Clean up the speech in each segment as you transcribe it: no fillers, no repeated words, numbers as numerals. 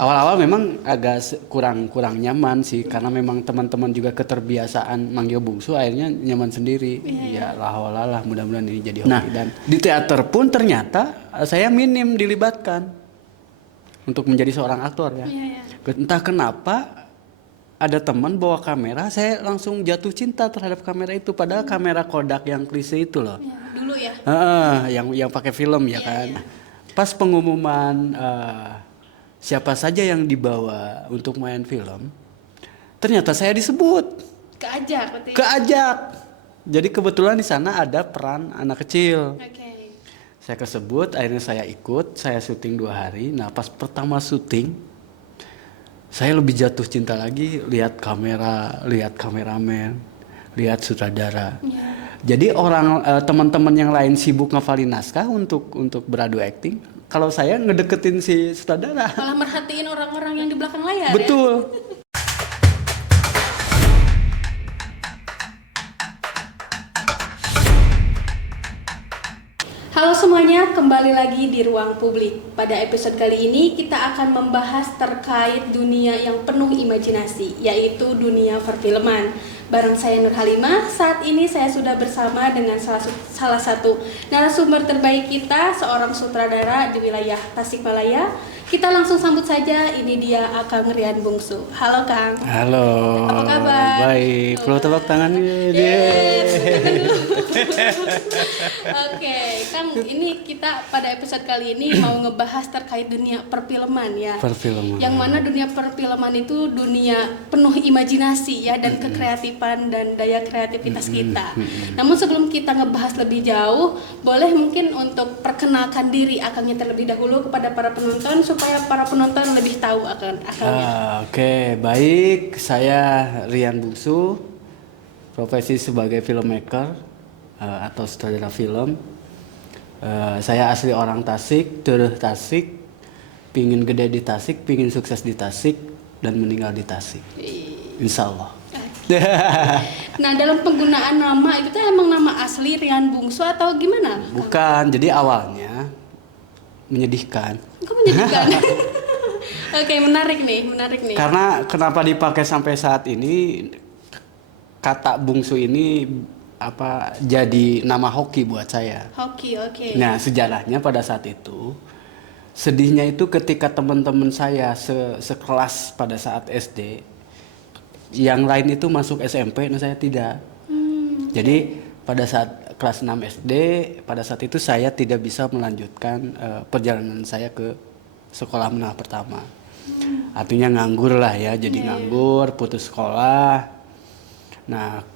Awal-awal memang agak kurang nyaman sih karena memang teman-teman juga keterbiasaan manggil bungsu akhirnya nyaman sendiri. Ya lah mudah-mudahan ini jadi hobi. Nah, dan di teater pun ternyata saya minim dilibatkan untuk menjadi seorang aktor ya. Entah kenapa ada teman bawa kamera, saya langsung jatuh cinta terhadap kamera itu padahal kamera Kodak yang klise itu loh. Dulu ya. Yang pakai film ya kan. Pas pengumuman siapa saja yang dibawa untuk main film, ternyata saya disebut. Keajak berarti. Keajak. Jadi kebetulan di sana ada peran anak kecil. Saya kesebut, akhirnya saya ikut, saya syuting 2 hari. Nah pas pertama syuting, saya lebih jatuh cinta lagi lihat kamera, lihat kameramen, lihat sutradara. Jadi teman-teman yang lain sibuk ngafalin naskah untuk beradu acting. Kalau saya ngedeketin si sutradara. Malah merhatiin orang-orang yang di belakang layar. Betul. Ya? Halo semuanya, kembali lagi di Ruang Publik. Pada episode kali ini kita akan membahas terkait dunia yang penuh imajinasi, yaitu dunia perfilman. Bareng saya Nur Halimah, saat ini saya sudah bersama dengan salah satu narasumber terbaik kita, seorang sutradara di wilayah Tasikmalaya. Kita langsung sambut saja, ini dia Akang Rian Bungsu. Halo Kang. Halo. Apa kabar? Baik, perlu tepuk tangan. Oke, Kang, ini kita pada episode kali ini mau ngebahas terkait dunia perfilman ya. Perfilman. Yang mana dunia perfilman itu dunia penuh imajinasi ya dan kekreatifan dan daya kreativitas kita. Namun sebelum kita ngebahas lebih jauh, boleh mungkin untuk perkenalkan diri Akangnya terlebih dahulu kepada para penonton supaya para penonton lebih tahu Akangnya. Oke, baik. Saya Rian Bungsu, profesi sebagai filmmaker atau sutradara film. Saya asli orang Tasik, Teueuh Tasik, pingin gede di Tasik, pingin sukses di Tasik, dan meninggal di Tasik. Insya Allah. Nah, dalam penggunaan nama itu tuh emang nama asli Rian Bungsu atau gimana? Bukan, jadi awalnya menyedihkan. Kok menyedihkan? Oke, menarik nih. Karena kenapa dipakai sampai saat ini, kata bungsu ini jadi nama hoki buat saya. Hoki, oke. Nah, sejarahnya pada saat itu, sedihnya itu ketika teman-teman saya sekelas pada saat SD, yang lain itu masuk SMP, nah saya tidak. Jadi pada saat kelas 6 SD, pada saat itu saya tidak bisa melanjutkan perjalanan saya ke sekolah menengah pertama. Artinya nganggur lah ya, jadi nganggur, putus sekolah. Nah,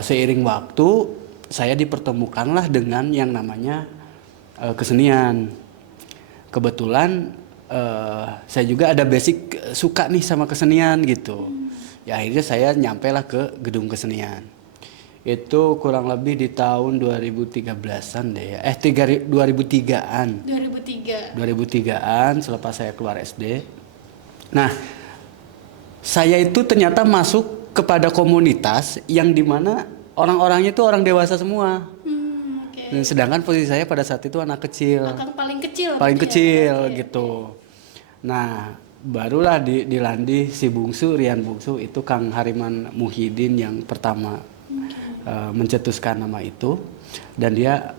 seiring waktu saya dipertemukanlah dengan yang namanya kesenian. Kebetulan saya juga ada basic suka nih sama kesenian gitu. Ya akhirnya saya nyampelah ke gedung kesenian. Itu kurang lebih di tahun 2013-an deh ya. 2003-an. 2003-an selepas saya keluar SD. Nah, saya itu ternyata masuk kepada komunitas yang dimana orang-orangnya itu orang dewasa semua. Dan sedangkan posisi saya pada saat itu anak kecil. Akang paling kecil. Paling kecil gitu. Nah, barulah dilandih si bungsu Rian Bungsu itu Kang Hariman Muhyiddin yang pertama mencetuskan nama itu, dan dia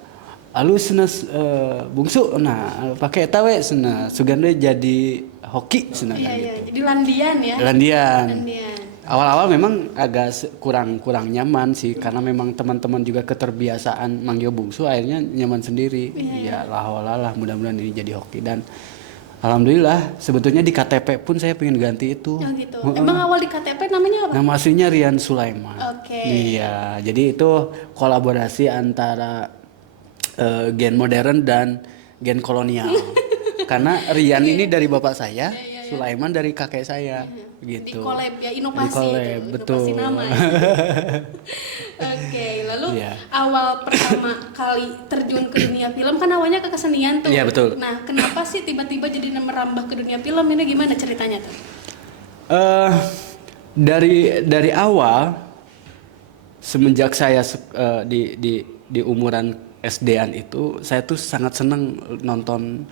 alus bungsu nah pakai tawe sugande jadi hoki Iya, jadi landian ya. Landian. Awal-awal memang agak kurang nyaman sih karena memang teman-teman juga keterbiasaan manggil bungsu akhirnya nyaman sendiri. Ya lah mudah-mudahan ini jadi hoki, dan alhamdulillah sebetulnya di KTP pun saya pengen ganti itu. Oh gitu. Emang awal di KTP namanya apa? Nama aslinya Rian Sulaiman. Oke. Iya, jadi itu kolaborasi antara gen modern dan gen kolonial. Karena Rian ini dari bapak saya, Sulaiman dari kakek saya, gitu. Di collab ya, inovasi. Di collab, betul. Inovasi nama. Ya. Oke, lalu awal pertama kali terjun ke dunia film kan awalnya ke kesenian tuh. Iya, betul. Nah, kenapa sih tiba-tiba jadi merambah ke dunia film ini, gimana ceritanya tuh? Dari awal semenjak saya di umuran SD-an itu, saya tuh sangat senang nonton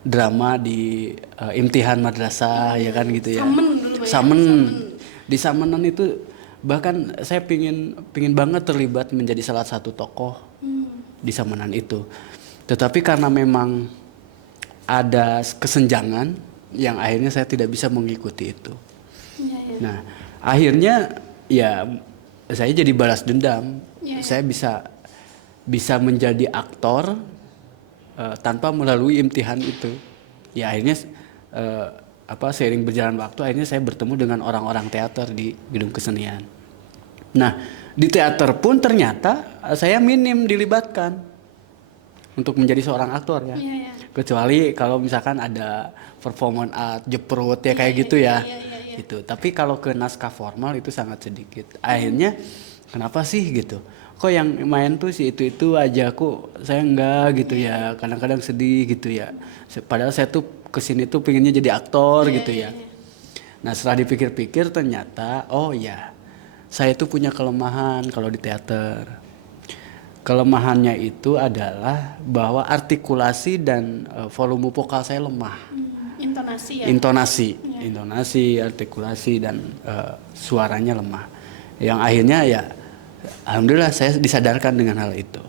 drama di imtihan madrasah ya kan gitu ya. Samen dulu Maya. Samen. Di Samenan itu bahkan saya pingin banget terlibat menjadi salah satu tokoh di Samenan itu. Tetapi karena memang ada kesenjangan yang akhirnya saya tidak bisa mengikuti itu. Iya, iya. Nah, akhirnya ya saya jadi balas dendam. Iya, iya. Saya bisa menjadi aktor tanpa melalui imtihan itu. Ya akhirnya seiring berjalan waktu akhirnya saya bertemu dengan orang-orang teater di gedung kesenian. Nah, di teater pun ternyata saya minim dilibatkan untuk menjadi seorang aktor ya. Iya, iya. Kecuali kalau misalkan ada performance art, jeprut ya kayak gitu ya. Iya. Gitu. Tapi kalau ke naskah formal itu sangat sedikit. Akhirnya kenapa sih gitu? Kok yang main tuh si itu aja, kok saya enggak gitu ya. Kadang-kadang sedih gitu ya. Padahal saya tuh kesini tuh pengennya jadi aktor gitu ya. Nah, setelah dipikir-pikir ternyata oh ya, saya tuh punya kelemahan kalau di teater. Kelemahannya itu adalah bahwa artikulasi dan volume vokal saya lemah. Intonasi ya. Intonasi, artikulasi dan suaranya lemah. Yang akhirnya ya alhamdulillah saya disadarkan dengan hal itu.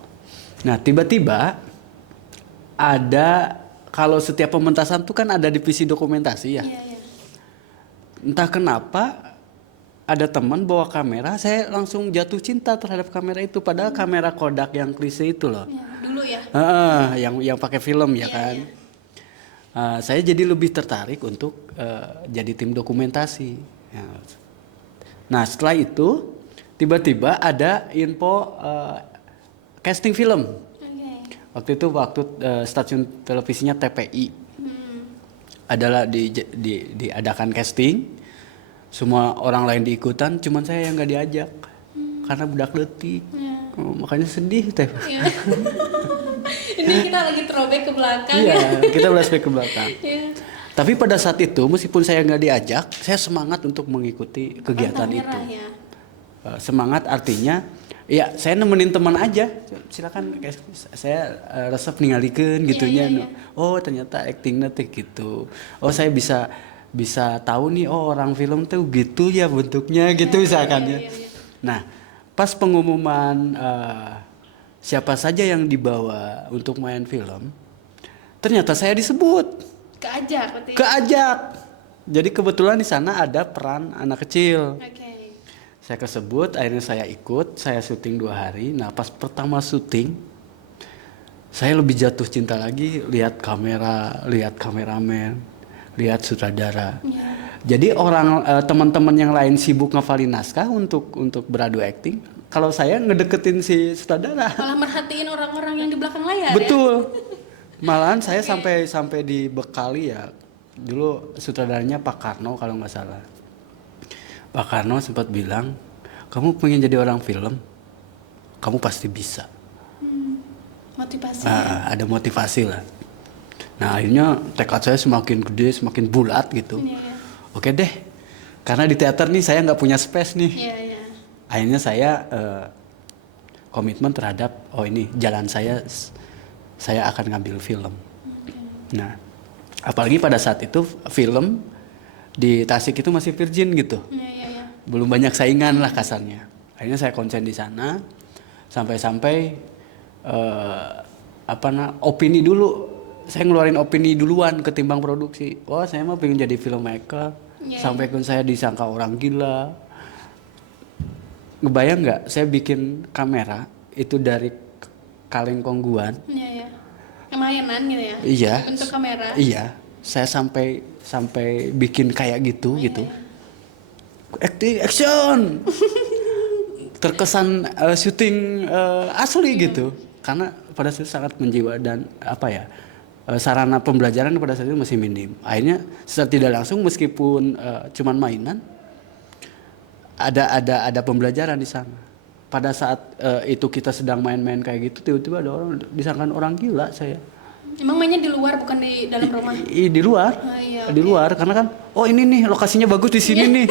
Nah, tiba-tiba ada, kalau setiap pementasan tuh kan ada divisi dokumentasi ya. Iya. Entah kenapa ada teman bawa kamera, saya langsung jatuh cinta terhadap kamera itu. Padahal kamera Kodak yang klise itu loh. Ya, dulu ya. Yang pakai film ya Iya, kan. iya. Saya jadi lebih tertarik untuk jadi tim dokumentasi. Ya. Nah, setelah itu tiba-tiba ada info casting film. Oke. Waktu stasiun televisinya TPI adalah diadakan casting. Semua orang lain diikutan, cuman saya yang nggak diajak karena budak letik. Ya. Makanya sedih teh. Iya. Ini kita lagi throwback ke belakang ya. Iya, kita flashback ke belakang. Iya. Tapi pada saat itu meskipun saya nggak diajak, saya semangat untuk mengikuti kegiatan Pantang itu. nyerah ya. Semangat artinya ya saya nemenin teman aja, silakan saya resep ningalikeun gitunya. Iya. Oh ternyata actingnya teh gitu. Oh saya bisa tahu nih, oh orang film tuh gitu ya bentuknya gitu misalkan ya. Iya. Nah pas pengumuman siapa saja yang dibawa untuk main film, ternyata saya disebut. Keajak. Jadi kebetulan di sana ada peran anak kecil. Oke. Saya kesebut, akhirnya saya ikut, saya syuting 2 hari. Nah pas pertama syuting, saya lebih jatuh cinta lagi lihat kamera, lihat kameramen, lihat sutradara. Ya. Jadi teman-teman yang lain sibuk ngafalin naskah untuk beradu acting. Kalau saya ngedeketin si sutradara. Malah merhatiin orang-orang yang di belakang layar. Betul. Malahan saya sampai dibekali ya. Dulu sutradaranya Pak Karno kalau nggak salah. Pak Karno sempat bilang, kamu pengen jadi orang film, kamu pasti bisa. Motivasi. Ada motivasi lah. Nah akhirnya tekad saya semakin gede, semakin bulat gitu. Iya. Oke deh, karena di teater nih saya nggak punya space nih. Iya. Akhirnya saya komitmen terhadap ini jalan saya akan ngambil film. Nah, apalagi pada saat itu film di Tasik itu masih virgin gitu. Iya. Belum banyak saingan lah kasarnya. Akhirnya saya konsen di sana sampai opini dulu. Saya ngeluarin opini duluan ketimbang produksi. Wah, saya mah pengen jadi filmmaker. Sampai pun saya disangka orang gila. Ngebayang nggak? Saya bikin kamera itu dari kaleng kongguan. Iya. Mainan gitu ya. Iya. Untuk kamera. Iya. Saya sampai bikin kayak gitu. Acting action. Terkesan syuting asli gitu. Karena pada saat itu sangat menjiwa dan sarana pembelajaran pada saat itu masih minim. Akhirnya secara tidak langsung meskipun cuman mainan, ada pembelajaran di sana. Pada saat itu kita sedang main-main kayak gitu, tiba-tiba ada orang disangkan orang gila saya. Emang mainnya di luar bukan di dalam rumah? Di luar. Iya, Di luar karena kan ini nih lokasinya bagus di sini nih.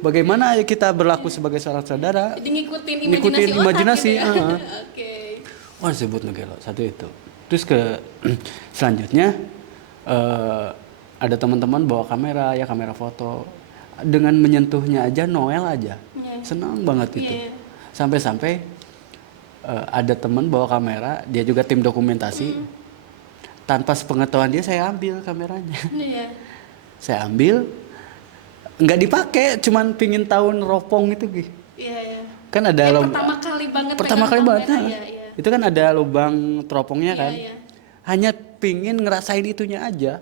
Bagaimana kita berlaku sebagai seorang saudara? Jadi ngikutin imajinasi. Gitu ya? Oke. Wah, sebut negelo satu itu. Terus ke selanjutnya ada teman-teman bawa kamera, ya kamera foto. Dengan menyentuhnya aja Noel aja. Senang banget itu. Sampai-sampai ada teman bawa kamera, dia juga tim dokumentasi. Tanpa sepengetahuan dia saya ambil kameranya. Saya ambil, nggak dipakai, cuman pingin tahu neropong itu gitu. Kan ada pertama kali banget. Itu kan ada lubang teropongnya kan. Hanya pingin ngerasain itunya aja.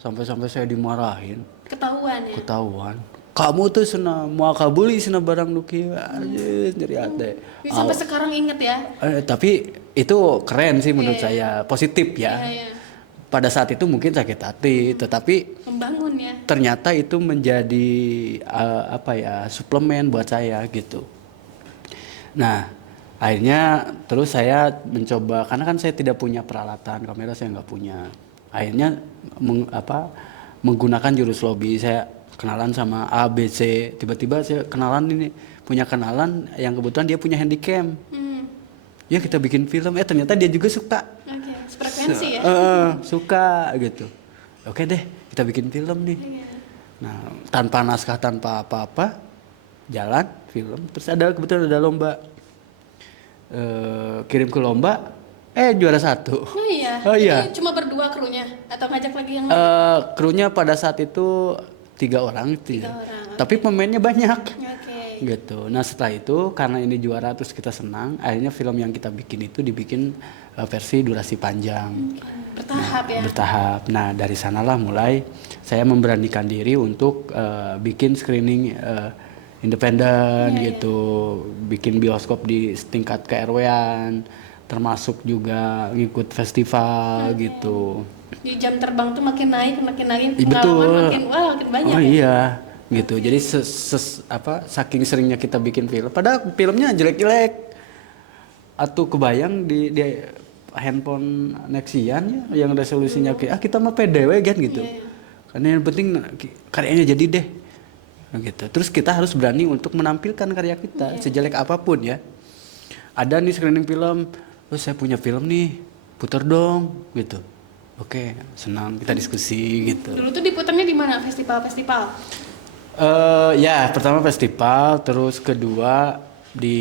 Sampai-sampai saya dimarahin. Ketahuan. Kamu tuh mau kabuli barang duki aja nyeri hati. Sampai sekarang inget ya. Tapi itu keren sih menurut saya, positif ya. Pada saat itu mungkin sakit hati, tetapi membangun ya. Ternyata itu menjadi suplemen buat saya gitu. Nah, akhirnya terus saya mencoba, karena kan saya tidak punya peralatan kamera, saya nggak punya. Akhirnya menggunakan jurus lobby. Saya kenalan sama A, B, C. Tiba-tiba saya punya kenalan yang kebetulan dia punya handycam. Ya kita bikin film, ternyata dia juga suka. Frekuensi ya? Suka gitu. Oke deh, kita bikin film nih. Nah, tanpa naskah, tanpa apa-apa, jalan film. Terus kebetulan ada lomba. Kirim ke lomba, juara 1. Oh iya. Jadi cuma berdua krunya atau ngajak lagi yang lain? Krunya pada saat itu 3 orang. Tapi pemainnya banyak. Gitu. Nah setelah itu karena ini juara terus kita senang, akhirnya film yang kita bikin itu dibikin versi durasi panjang. Bertahap ya? Bertahap. Nah dari sanalah mulai saya memberanikan diri untuk bikin screening independen gitu, bikin bioskop di tingkat KRW-an, termasuk juga ngikut festival gitu. Di jam terbang tuh makin naik, pengalaman makin banyak. Oh iya, gitu. Jadi saking seringnya kita bikin film, padahal filmnya jelek-jelek. Atau kebayang di handphone Nexian ya, yang resolusinya kita mah PDW kan gitu. Karena yang penting karyanya jadi deh. Gitu. Terus kita harus berani untuk menampilkan karya kita sejelek apapun ya. Ada nih screening film, saya punya film nih, puter dong gitu. Oke, senang kita diskusi gitu. Dulu tuh diputarnya di mana? Festival-festival? Ya, pertama festival, terus kedua di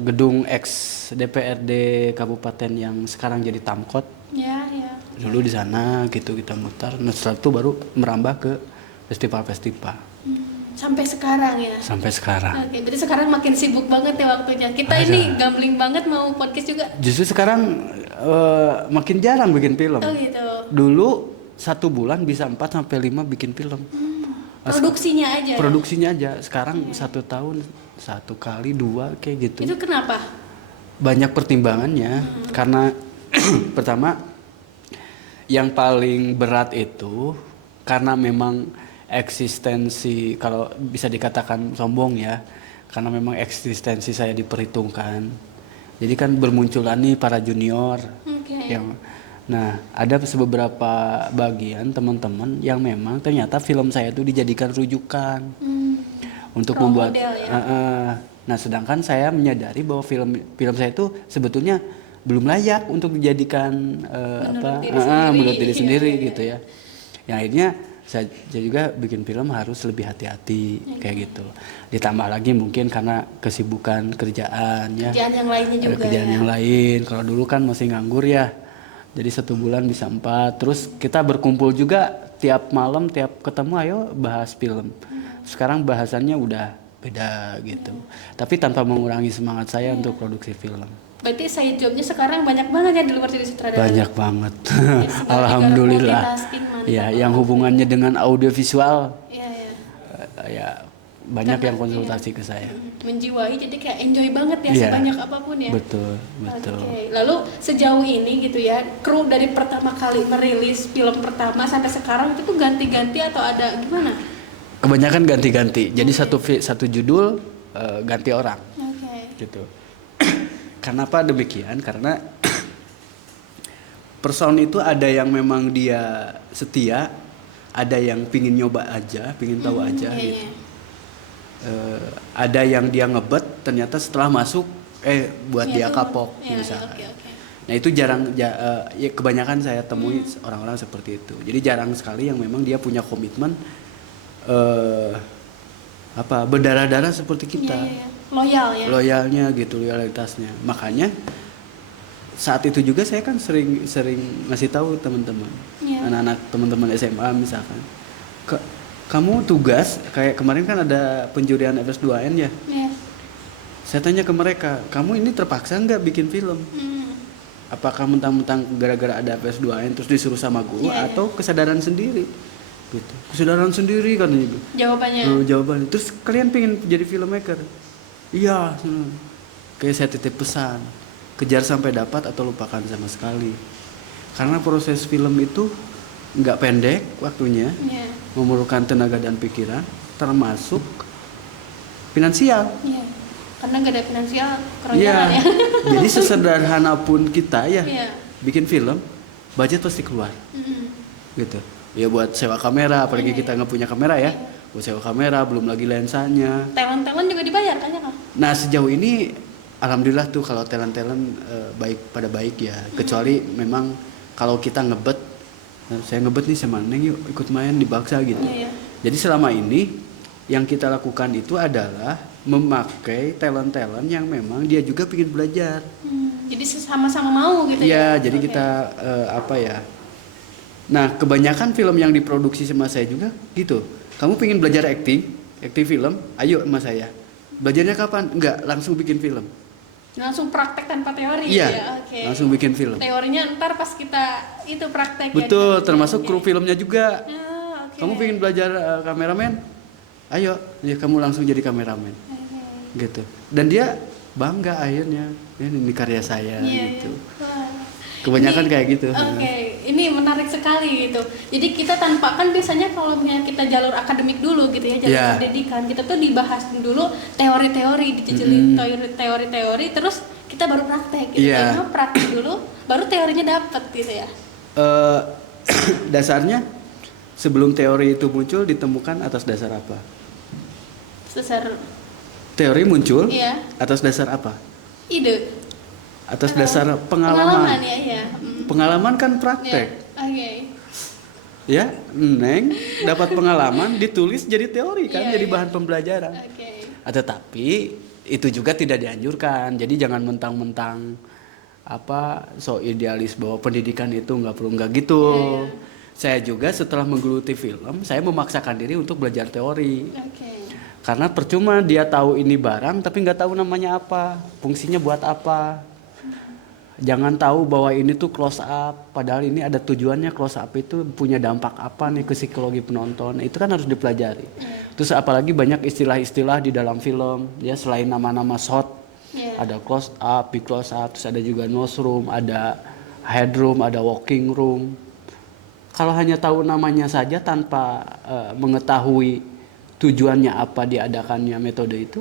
gedung ex DPRD Kabupaten yang sekarang jadi Tamkot. Ya. Dulu di sana gitu kita mutar. Nah, setelah itu baru merambah ke festival-festival. Sampai sekarang ya? Sampai sekarang. Oke, berarti sekarang makin sibuk banget ya waktunya. Kita ini gambling banget mau podcast juga. Justru sekarang makin jarang bikin film. Oh gitu. Dulu 1 bulan bisa 4-5 bikin film. Produksinya aja. Sekarang 1 tahun 1 kali 2 kayak gitu. Itu kenapa? Banyak pertimbangannya. Karena pertama yang paling berat itu karena memang eksistensi, kalau bisa dikatakan sombong ya, karena memang eksistensi saya diperhitungkan. Jadi kan bermunculan nih para junior nah ada beberapa bagian teman-teman yang memang ternyata film saya itu dijadikan rujukan untuk membuat nah sedangkan saya menyadari bahwa film saya itu sebetulnya belum layak untuk dijadikan menurut diri sendiri gitu ya. Yang akhirnya saya juga bikin film harus lebih hati-hati kayak gitu. Ditambah lagi mungkin karena kesibukan kerjaan ya. Kerjaan yang lainnya juga. Kerjaan yang lain. Kalau dulu kan masih nganggur ya. Jadi 1 bulan bisa 4. Terus kita berkumpul juga tiap malam, tiap ketemu ayo bahas film. Sekarang bahasannya udah beda gitu. Tapi tanpa mengurangi semangat saya untuk produksi film. Berarti side jobnya sekarang banyak banget ya di luar jadi sutradara? Banyak banget. Alhamdulillah. Ya, yang hubungannya dengan audiovisual. Ya, banyak yang konsultasi ke saya. Menjiwai, jadi kayak enjoy banget ya sebanyak apapun ya. Betul. Lalu sejauh ini gitu ya, kru dari pertama kali merilis film pertama sampai sekarang itu tuh ganti-ganti atau ada gimana? Kebanyakan ganti-ganti. Jadi satu judul ganti orang. Gitu. Kenapa demikian? Karena person itu ada yang memang dia setia, ada yang pingin nyoba aja, pingin tahu aja gitu. Ada yang dia ngebet, ternyata setelah masuk buat dia kapok misalnya. Nah itu ya kebanyakan saya temui orang-orang seperti itu. Jadi jarang sekali yang memang dia punya komitmen berdarah-darah seperti kita. Iya. Loyal ya. Loyalnya gitu, loyalitasnya. Makanya saat itu juga saya kan sering ngasih tahu teman-teman, anak-anak teman-teman SMA misalkan, kamu tugas kayak kemarin kan ada penjurian FS2N ya. Iya. Saya tanya ke mereka, kamu ini terpaksa nggak bikin film? Apakah mentang-mentang gara-gara ada FS2N terus disuruh sama guru atau kesadaran sendiri? Gitu. Kesadaran sendiri katanya gitu. Jawabannya. Terus kalian pengen jadi filmmaker? Iya. Kayak saya titip pesan, kejar sampai dapat atau lupakan sama sekali. Karena proses film itu nggak pendek waktunya, memerlukan tenaga dan pikiran, termasuk finansial. Karena nggak ada finansial keroncongan ya. Jadi sesederhana pun kita bikin film, budget pasti keluar. Gitu. Ya buat sewa kamera, apalagi kita nggak punya kamera ya. Buat sewa kamera, belum lagi lensanya. Talent juga dibayar kan ya Kak? Nah sejauh ini, alhamdulillah tuh kalau talent baik ya. Kecuali memang kalau kita ngebet, saya ngebet nih sama Neng yuk ikut main dibaksa gitu. Jadi selama ini yang kita lakukan itu adalah memakai talent yang memang dia juga ingin belajar. Jadi sama-sama mau gitu ya? Iya, jadi kita Nah, kebanyakan film yang diproduksi sama saya juga gitu. Kamu pengen belajar acting film, ayo sama saya. Belajarnya kapan? Enggak, langsung bikin film. Langsung praktek tanpa teori ya? Langsung bikin film. Teorinya ntar pas kita itu praktek. Betul, termasuk kru filmnya juga. Kamu pengen belajar kameramen? Ayo, ya kamu langsung jadi kameramen. Gitu. Dan dia bangga akhirnya, ini karya saya gitu. Kebanyakan kayak gitu. Ini menarik sekali gitu. Jadi kita tanpa kan biasanya kalau misalnya kita jalur akademik dulu gitu ya, jalur pendidikan, kita tuh dibahas dulu teori-teori, dijejelin teori-teori, terus kita baru praktek gitu. Karena praktek dulu, baru teorinya dapet gitu ya. Dasarnya sebelum teori itu muncul ditemukan atas dasar apa? Teori muncul atas dasar apa? Ide. Atas dasar pengalaman. Pengalaman kan praktek. Ya, Neng dapat pengalaman ditulis jadi teori kan, jadi bahan pembelajaran. Tetapi itu juga tidak dianjurkan. Jadi jangan mentang-mentang so idealis bahwa pendidikan itu nggak gitu. Saya juga setelah menggeluti film, saya memaksakan diri untuk belajar teori. Karena percuma dia tahu ini barang tapi nggak tahu namanya apa, fungsinya buat apa. Jangan tahu bahwa ini tuh close up, padahal ini ada tujuannya. Close up itu punya dampak apa nih ke psikologi penonton, itu kan harus dipelajari. Terus apalagi banyak istilah-istilah di dalam film ya, selain nama-nama shot, ada close up, big close up, terus ada juga nose room, ada headroom, ada walking room. Kalau hanya tahu namanya saja tanpa mengetahui tujuannya apa diadakannya metode itu,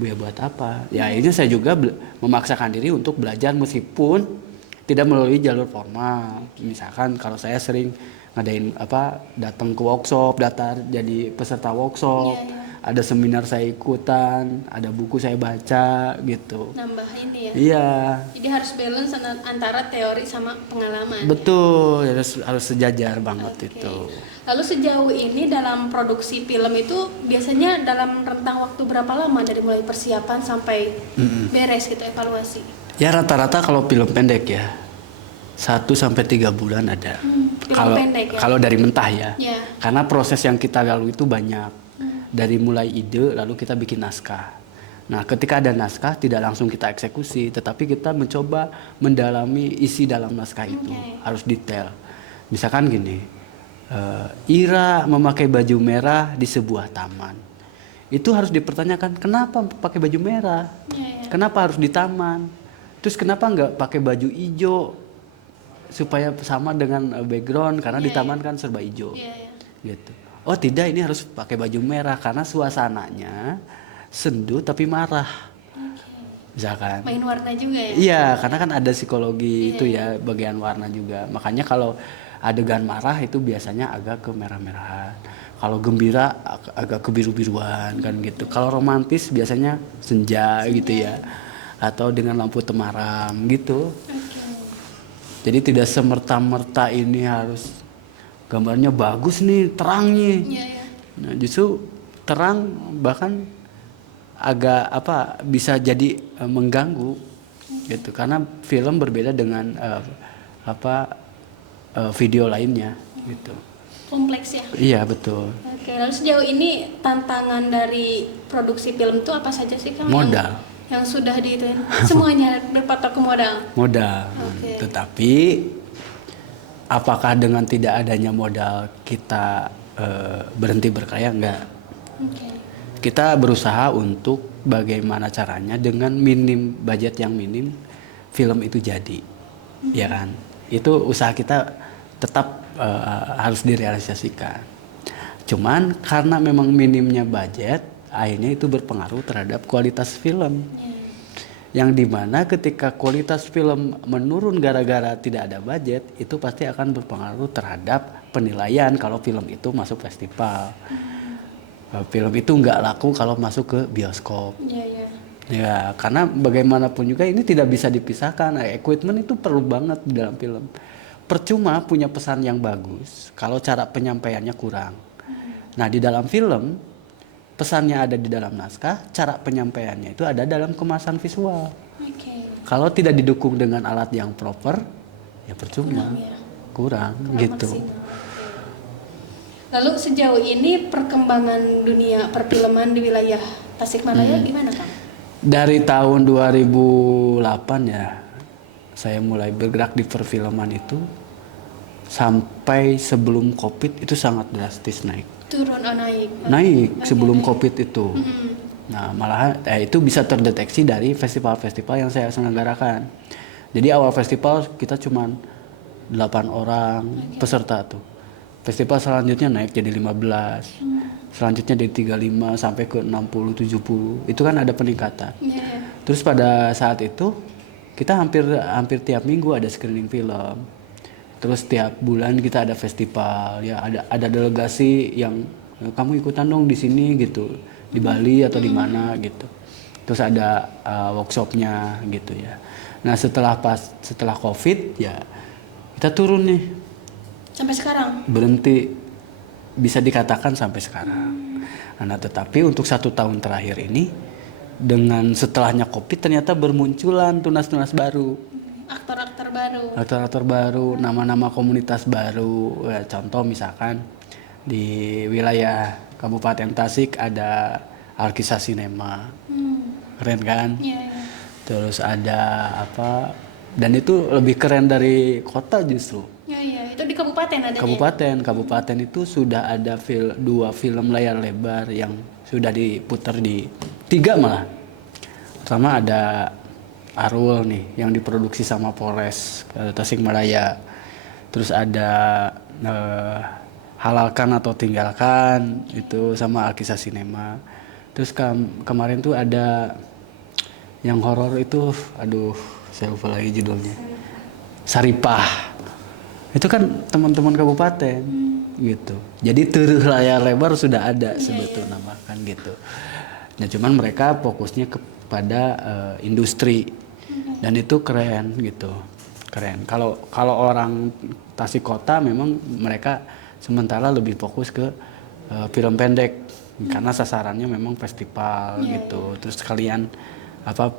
ya buat apa? Ya ini saya juga memaksakan diri untuk belajar meskipun tidak melalui jalur formal. Misalkan kalau saya sering ngadain datang ke workshop, daftar jadi peserta workshop, ada seminar saya ikutan, ada buku saya baca gitu. Nambah ini ya. Iya. Jadi harus balance antara teori sama pengalaman. Betul, harus sejajar banget itu. Lalu sejauh ini dalam produksi film itu biasanya dalam rentang waktu berapa lama dari mulai persiapan sampai beres gitu, evaluasi? Ya rata-rata kalau film pendek ya 1-3 bulan ada. Kalau dari mentah ya. Karena proses yang kita lalui itu banyak. Dari mulai ide lalu kita bikin naskah. Nah, ketika ada naskah tidak langsung kita eksekusi, tetapi kita mencoba mendalami isi dalam naskah itu. Harus detail. Misalkan gini, Ira memakai baju merah di sebuah taman. Itu harus dipertanyakan, kenapa pakai baju merah? Kenapa harus di taman? Terus kenapa nggak pakai baju hijau supaya sama dengan background, karena di taman kan serba hijau. Gitu. Oh tidak, ini harus pakai baju merah karena suasananya sendu tapi marah. Misalkan. Main warna juga ya? Iya, karena kan ada psikologi itu ya, bagian warna juga. Makanya kalau adegan marah itu biasanya agak ke merah-merahan. Kalau gembira agak ke biru-biruan kan gitu. Kalau romantis biasanya senja gitu ya. Atau dengan lampu temaram gitu. Jadi tidak semerta-merta ini harus gambarnya bagus nih, terang nih. Iya, iya. Nah, justru terang bahkan agak bisa jadi mengganggu gitu, karena film berbeda dengan video lainnya gitu. Kompleks ya. Iya betul. Oke, lalu sejauh ini tantangan dari produksi film itu apa saja sih Kang? Modal. Yang sudah diituin semuanya berpatok ke modal. Modal. Oke. Tetapi apakah dengan tidak adanya modal kita berhenti berkarya? Enggak. Oke. Kita berusaha untuk bagaimana caranya dengan budget yang minim film itu jadi, ya kan? Itu usaha kita tetap harus direalisasikan. Cuman karena memang minimnya budget, akhirnya itu berpengaruh terhadap kualitas film. Yang dimana ketika kualitas film menurun gara-gara tidak ada budget, itu pasti akan berpengaruh terhadap penilaian kalau film itu masuk festival. Film itu nggak laku kalau masuk ke bioskop. Iya, iya. Ya, karena bagaimanapun juga ini tidak bisa dipisahkan. Equipment itu perlu banget di dalam film. Percuma punya pesan yang bagus kalau cara penyampaiannya kurang. Nah, di dalam film pesannya ada di dalam naskah, cara penyampaiannya itu ada dalam kemasan visual. Oke. Kalau tidak didukung dengan alat yang proper, ya percuma. Kurang gitu. Maksimal. Lalu sejauh ini perkembangan dunia perfilman di wilayah Tasikmalaya gimana Kang? Dari tahun 2008 ya, saya mulai bergerak di perfilman itu sampai sebelum COVID itu sangat drastis naik. Turun naik. Naik sebelum naik. COVID itu. Nah, malahan itu bisa terdeteksi dari festival-festival yang saya selenggarakan. Jadi awal festival kita cuman 8 orang peserta tuh. Festival selanjutnya naik jadi 15. Selanjutnya dari 35 sampai ke 60, 70. Itu kan ada peningkatan. Yeah. Terus pada saat itu kita hampir tiap minggu ada screening film. Terus tiap bulan kita ada festival, ya ada delegasi yang kamu ikutan dong di sini gitu, di Bali atau di mana gitu. Terus ada workshopnya gitu ya. Nah setelah COVID ya kita turun nih. Sampai sekarang? Berhenti, bisa dikatakan sampai sekarang. Nah tetapi untuk 1 tahun terakhir ini dengan setelahnya COVID ternyata bermunculan tunas-tunas baru. Aktor-aktor baru, nama-nama komunitas baru. Ya, contoh misalkan di wilayah Kabupaten Tasik ada Alkisah Cinema, keren kan? Yeah. Terus ada dan itu lebih keren dari kota justru. Iya, itu di kabupaten adanya. Kabupaten itu sudah ada 2 film layar lebar yang sudah diputar di 3 malah. Pertama ada Arul nih yang diproduksi sama Polres Tasikmalaya. Terus ada Halalkan atau Tinggalkan itu sama Alkisah Cinema. Terus kemarin tuh ada yang horor itu, aduh saya lupa lagi judulnya. Saripah. Itu kan teman-teman kabupaten gitu. Jadi teueuh layar lebar sudah ada sebetulnya kan gitu. Nah cuman mereka fokusnya kepada industri dan itu keren gitu. Keren. Kalau orang Tasik Kota memang mereka sementara lebih fokus ke film pendek karena sasarannya memang festival gitu. Terus sekalian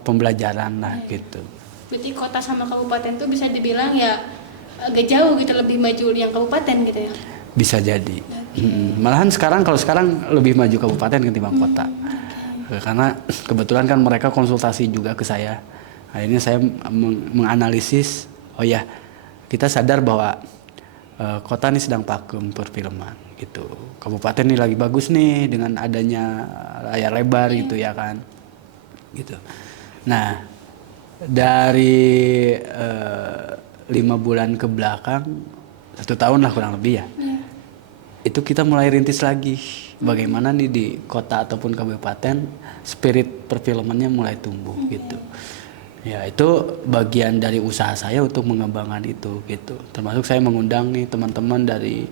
pembelajaran lah gitu. Berarti kota sama kabupaten tuh bisa dibilang ya agak jauh gitu, lebih maju yang kabupaten gitu ya? Bisa jadi. Malahan kalau sekarang lebih maju kabupaten ketimbang kota. Karena kebetulan kan mereka konsultasi juga ke saya. Akhirnya saya menganalisis, oh ya kita sadar bahwa kota ini sedang vakum perfilman gitu. Kabupaten ini lagi bagus nih dengan adanya layar lebar gitu ya kan. Gitu. Nah dari 5 bulan ke belakang, 1 tahun lah kurang lebih ya. Itu kita mulai rintis lagi. Bagaimana nih di kota ataupun kabupaten spirit perfilmannya mulai tumbuh gitu. Ya itu bagian dari usaha saya untuk mengembangkan itu gitu. Termasuk saya mengundang nih teman-teman dari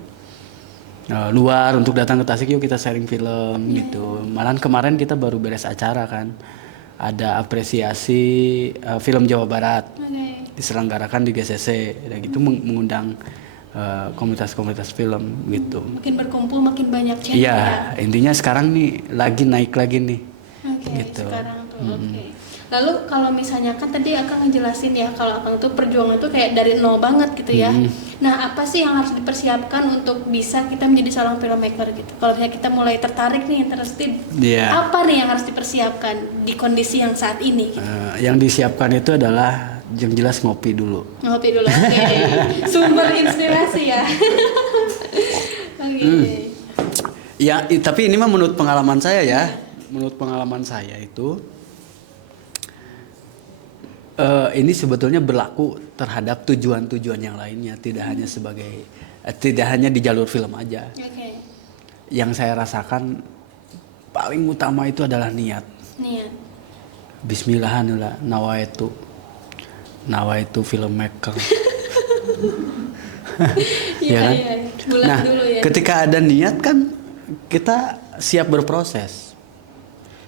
luar untuk datang ke Tasik, yuk kita sharing film gitu. Malahan kemarin kita baru beres acara kan. ada apresiasi film Jawa Barat Oke. diselenggarakan di GCC, dan gitu mengundang komunitas-komunitas film gitu. Makin berkumpul makin banyak channel Iya, ya. intinya sekarang nih lagi naik lagi nih. Oke, Gitu. sekarang tuh oke. Lalu kalau misalnya kan tadi Akang ngejelasin ya kalau Akang tuh perjuangan tuh kayak dari nol banget gitu ya. Nah, apa sih yang harus dipersiapkan untuk bisa kita menjadi seorang filmmaker gitu? Kalau misalnya kita mulai tertarik nih, interested, Iya. apa nih yang harus dipersiapkan di kondisi yang saat ini? Gitu? Yang disiapkan itu adalah yang jelas ngopi dulu. Ngopi dulu, oke. Sumber inspirasi ya. Oke. Ya, tapi ini mah menurut pengalaman saya ya. Menurut pengalaman saya itu ini sebetulnya berlaku terhadap tujuan-tujuan yang lainnya, tidak hanya sebagai tidak hanya di jalur film aja. Oke. Yang saya rasakan paling utama itu adalah niat. Niat. Bismillahirrahmanirrahim. Nawaitu filmmaker. Iya, Ya kan? iya. Bulat Nah, dulu ya. ketika ada niat kan kita siap berproses.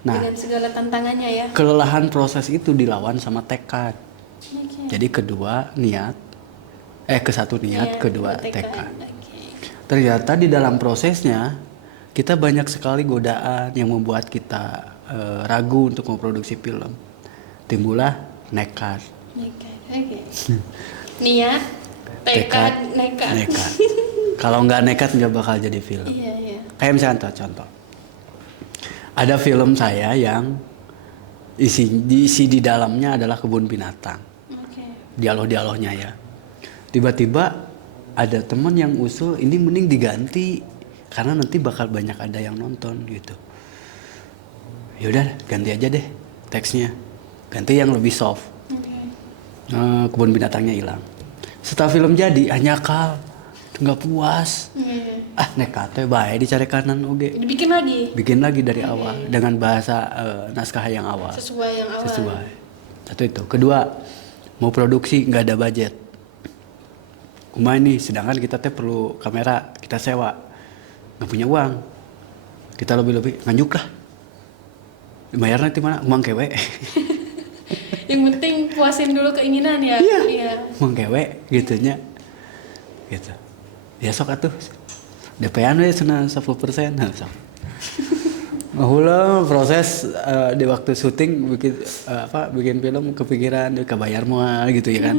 Nah, Dengan segala tantangannya ya. kelelahan proses itu dilawan sama tekad. Oke. Jadi kedua niat, kesatu niat, Iya, kedua tekad. tekad. Oke. Ternyata di dalam prosesnya kita banyak sekali godaan yang membuat kita ragu untuk memproduksi film. Timbullah nekat. Nekat. Oke. Niat, tekad, nekat. Kalau nggak nekat nggak bakal jadi film. Iya, iya. Kayak misalnya contoh. Ada film saya yang isi di dalamnya adalah kebun binatang. Oke. Dialog-dialognya ya. Tiba-tiba ada teman yang usul ini mending diganti karena nanti bakal banyak ada yang nonton gitu. Yaudah ganti aja deh teksnya. Ganti yang lebih soft. Oke. Kebun binatangnya hilang. Setelah film jadi hanya kal nggak puas. Iya. Nekat teh bae dicari kanan oge. Dibikin lagi Bikin lagi dari awal dengan bahasa naskah yang awal. sesuai yang awal. Sesuai. Satu itu. Kedua, mau produksi nggak ada budget. Kumaha nih, sedangkan kita teh perlu kamera, kita sewa. Nggak punya uang. Kita lebih-lebih nganjuk lah. Bayarnya di mana? Uang kewe. Yang penting puasin dulu keinginan ya. Iya. Uang kewe gitunya. Gitu. Ya sok atuh. DP-an we cenah 10%. Sok. Heula proses di waktu syuting bikin film kepikiran kebayar moal gitu ya kan.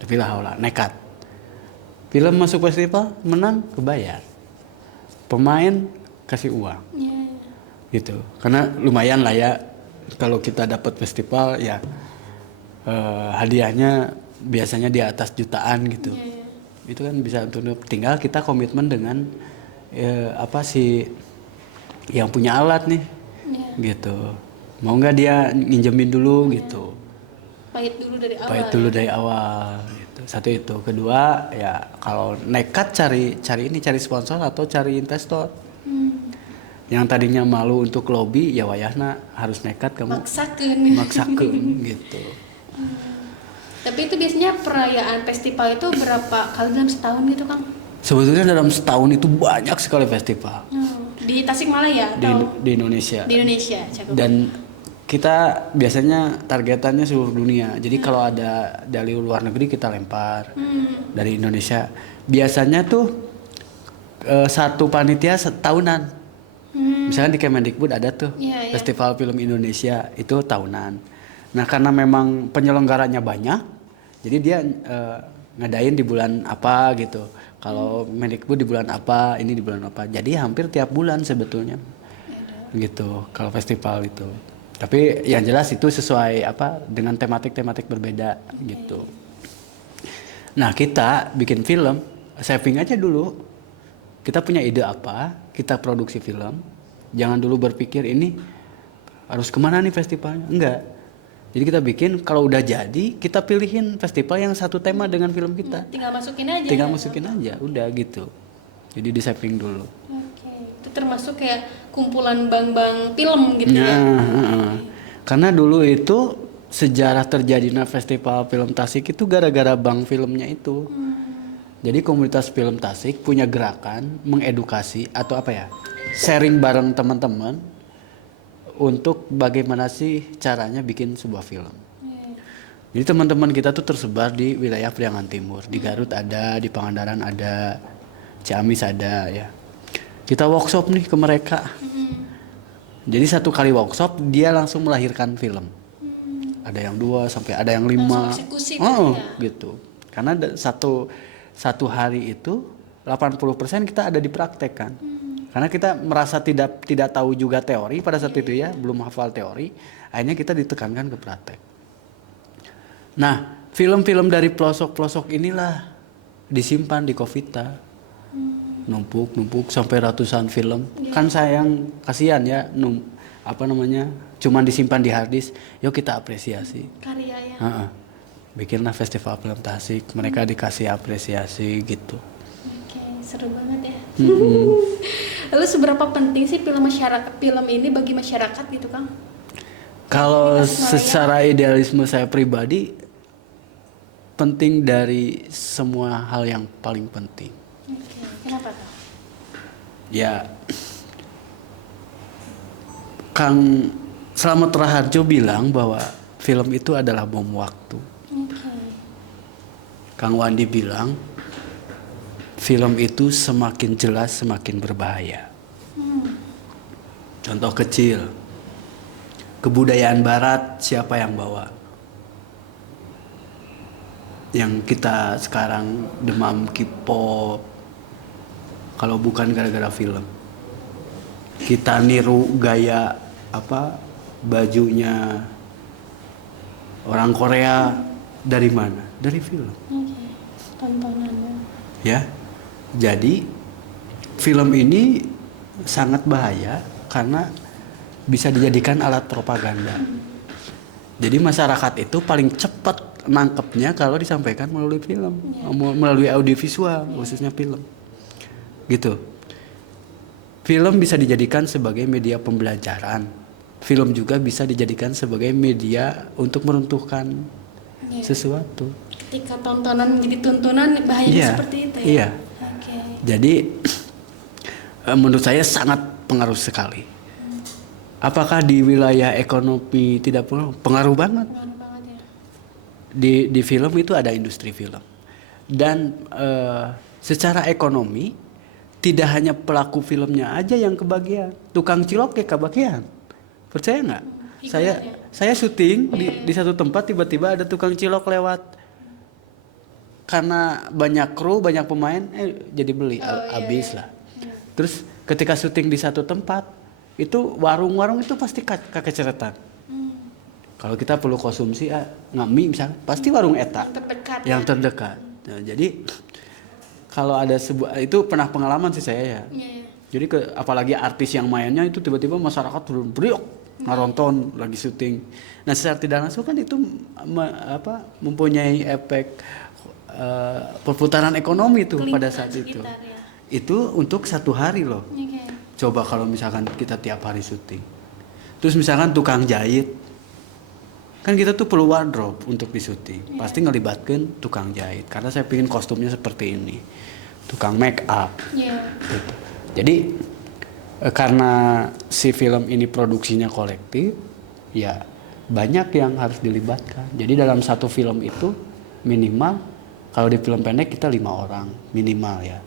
Tapi lah heula nekat. Film masuk festival menang kebayar. Pemain kasih uang Iya. gitu. Karena lumayan lah ya kalau kita dapat festival ya hadiahnya biasanya di atas jutaan gitu. Iya. Itu kan bisa untuk tinggal kita komitmen dengan si yang punya alat nih. Iya. Gitu. Mau nggak dia nginjemin dulu gitu. Pahit dulu dari awal. Pahit dulu dari awal gitu. Satu itu. Kedua ya kalau nekat cari sponsor atau cari investor. Yang tadinya malu untuk lobby ya wayahna harus nekat kamu maksakeun gitu. Tapi itu biasanya perayaan festival itu berapa kali dalam setahun gitu, Kang? Sebetulnya dalam setahun itu banyak sekali festival Di Tasikmalaya atau di Indonesia. di Indonesia, cakep. Dan kita biasanya targetannya seluruh dunia. Jadi kalau ada dari luar negeri kita lempar. Dari Indonesia biasanya tuh satu panitia setahunan. Misalkan di Kemendikbud ada tuh Iya, iya. Festival Film Indonesia itu tahunan. Nah karena memang penyelenggaranya banyak, jadi dia ngadain di bulan apa gitu. Kalau Mendikbud di bulan apa, ini di bulan apa. Jadi hampir tiap bulan sebetulnya, gitu. Kalau festival itu. Tapi yang jelas itu sesuai dengan tematik-tematik berbeda gitu. Nah kita bikin film, saving aja dulu. Kita punya ide apa, kita produksi film. Jangan dulu berpikir ini harus kemana nih festivalnya, enggak. Jadi kita bikin, kalau udah jadi kita pilihin festival yang satu tema dengan film kita. Tinggal masukin aja. Tinggal ya? masukin aja, udah gitu. Jadi di saving dulu. Oke. Itu termasuk kayak kumpulan bank-bank film gitu ya. Karena dulu itu sejarah terjadinya festival film Tasik itu gara-gara bank filmnya itu. Jadi komunitas film Tasik punya gerakan mengedukasi atau sharing bareng teman-teman untuk bagaimana sih caranya bikin sebuah film. Iya. Jadi teman-teman kita tuh tersebar di wilayah Priangan Timur. Di Garut ada, di Pangandaran ada, Ciamis ada ya. Kita workshop nih ke mereka. Jadi satu kali workshop dia langsung melahirkan film. Ada yang 2 sampai ada yang 5. Langsung eksekusi gitu ya? Gitu. Karena satu hari itu 80% kita ada di praktek kan. Karena kita merasa tidak tahu juga teori pada saat itu ya, belum hafal teori, akhirnya kita ditekankan ke praktek. Nah, film-film dari pelosok-pelosok inilah disimpan di Qovita. Numpuk sampai ratusan film. Kan sayang, kasihan ya, cuman disimpan di hard disk. Yuk kita apresiasi. Karya ya. Bikinlah festival film Tasik, mereka dikasih apresiasi gitu. Oke, seru banget ya. Lalu seberapa penting sih film ini bagi masyarakat gitu, Kang? Kalau secara idealisme saya pribadi, penting dari semua hal yang paling penting. Oke, kenapa tuh? Ya, Kang Slamet Raharjo bilang bahwa film itu adalah bom waktu. Oke. Kang Wandi bilang film itu semakin jelas semakin berbahaya. Contoh kecil, kebudayaan Barat siapa yang bawa? Yang kita sekarang demam K-pop, kalau bukan gara-gara film. Kita niru gaya bajunya orang Korea dari mana? Dari film. Oke. Tontonannya. Ya. Jadi film ini sangat bahaya karena bisa dijadikan alat propaganda. Jadi masyarakat itu paling cepat nangkepnya kalau disampaikan melalui film, melalui audiovisual, khususnya film. Gitu. Film bisa dijadikan sebagai media pembelajaran. Film juga bisa dijadikan sebagai media untuk meruntuhkan sesuatu. Ketika tontonan menjadi tuntunan, bahayanya seperti itu ya? Iya. Oke. Jadi menurut saya sangat pengaruh sekali. Apakah di wilayah ekonomi tidak pengaruh? Pengaruh banget. Pengaruh banget ya. Di film itu ada industri film. Dan secara ekonomi tidak hanya pelaku filmnya aja yang kebagian, tukang cilok ya kebagian. Percaya nggak? Saya syuting di satu tempat, tiba-tiba ada tukang cilok lewat. Karena banyak kru, banyak pemain, jadi beli, habis lah. Terus ketika syuting di satu tempat, itu warung-warung itu pasti kekeceretan. Kalau kita perlu konsumsi ngami misalnya, pasti warung eta yang terdekat. Nah, jadi kalau ada sebuah itu pernah pengalaman sih saya ya. Jadi apalagi artis yang mainnya itu tiba-tiba masyarakat turun beriuk nonton lagi syuting. Nah secara tidak langsung kan itu mempunyai efek perputaran ekonomi tuh pada saat itu. Ya. Itu untuk satu hari loh. Coba kalau misalkan kita tiap hari syuting. Terus misalkan tukang jahit. Kan kita tuh perlu wardrobe untuk di syuting. Pasti ngelibatkan tukang jahit. Karena saya pengen kostumnya seperti ini. Tukang make up. Gitu. Jadi karena si film ini produksinya kolektif. Ya banyak yang harus dilibatkan. Jadi dalam satu film itu minimal. Kalau di film pendek kita 5 orang minimal ya.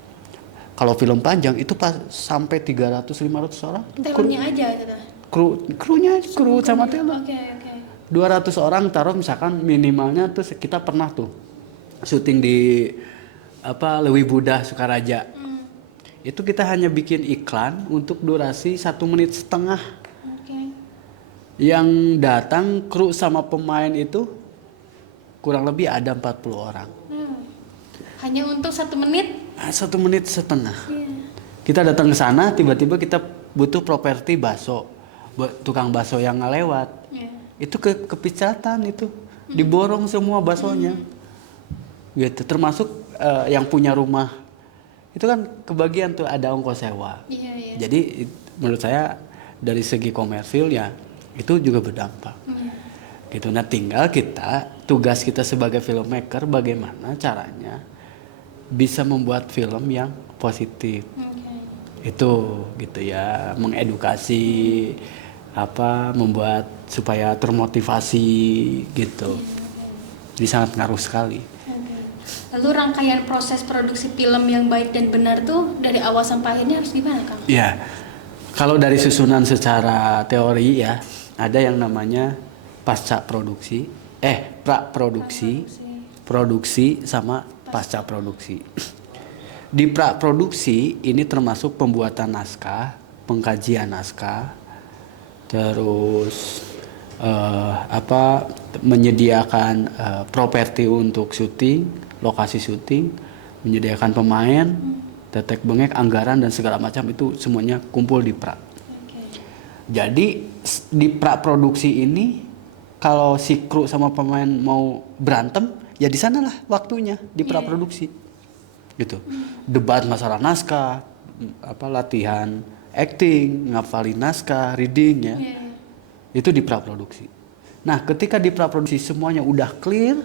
Kalau film panjang itu sampai 300-500 orang. Talentnya aja gitu. Kru sama talent. Oke. 200 orang taruh misalkan minimalnya tuh kita pernah tuh syuting di Lewi Buddha Sukaraja. Itu kita hanya bikin iklan untuk durasi 1,5 menit. Yang datang kru sama pemain itu kurang lebih ada 40 orang. Hanya untuk 1 menit? 1,5 menit. Kita datang ke sana, tiba-tiba kita butuh properti bakso, tukang bakso yang ngelewat. Itu kepicatan itu, diborong semua baksonya. Gitu, termasuk yang punya rumah. Itu kan kebagian tuh ada ongkos sewa. Jadi menurut saya dari segi komersil ya itu juga berdampak. Gitu. Nah tinggal tugas kita sebagai filmmaker bagaimana caranya bisa membuat film yang positif. Itu gitu ya, mengedukasi membuat supaya termotivasi gitu. Jadi sangat ngaruh sekali. Lalu rangkaian proses produksi film yang baik dan benar tuh dari awal sampai akhirnya harus gimana, Kang? Ya, kalau dari susunan secara teori ya, ada yang namanya pasca produksi, pra-produksi, produksi sama pasca produksi. Di pra-produksi ini termasuk pembuatan naskah, pengkajian naskah, terus menyediakan properti untuk syuting, lokasi syuting, menyediakan pemain, tetek bengek, anggaran dan segala macam itu semuanya kumpul di pra. Jadi di pra produksi ini kalau si kru sama pemain mau berantem, ya di sanalah waktunya di pra produksi. Gitu. Debat masalah naskah, latihan acting, ngafalin naskah, reading ya. Itu di pra produksi. Nah, ketika di pra produksi semuanya udah clear,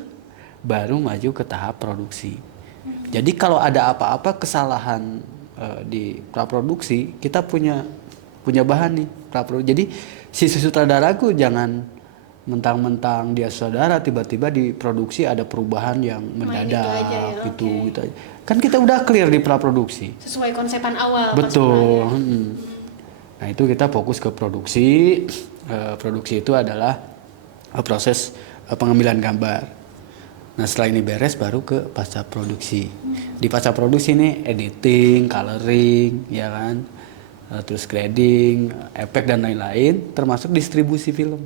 baru maju ke tahap produksi. Jadi kalau ada apa-apa kesalahan di praproduksi, kita punya bahan nih praproduksi. Jadi si sutradaraku jangan mentang-mentang dia sutradara tiba-tiba di produksi ada perubahan yang mendadak gitu aja. Kan kita udah clear di praproduksi. Sesuai konsepan awal. Betul. Nah, itu kita fokus ke produksi. Produksi itu adalah proses pengambilan gambar. Nah, setelah ini beres baru ke pasca produksi. Di pasca produksi ini editing, coloring, ya kan, terus grading, efek dan lain-lain, termasuk distribusi film.